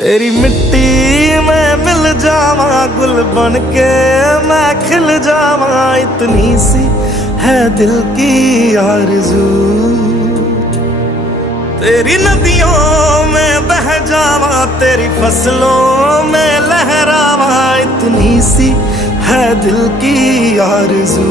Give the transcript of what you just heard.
तेरी मिट्टी में मिल जावा, गुल बन के मैं खिल जावा, इतनी सी है दिल की आरज़ू। तेरी नदियों में बह जावा, तेरी फसलों में लहरावा, इतनी सी है दिल की आरज़ू।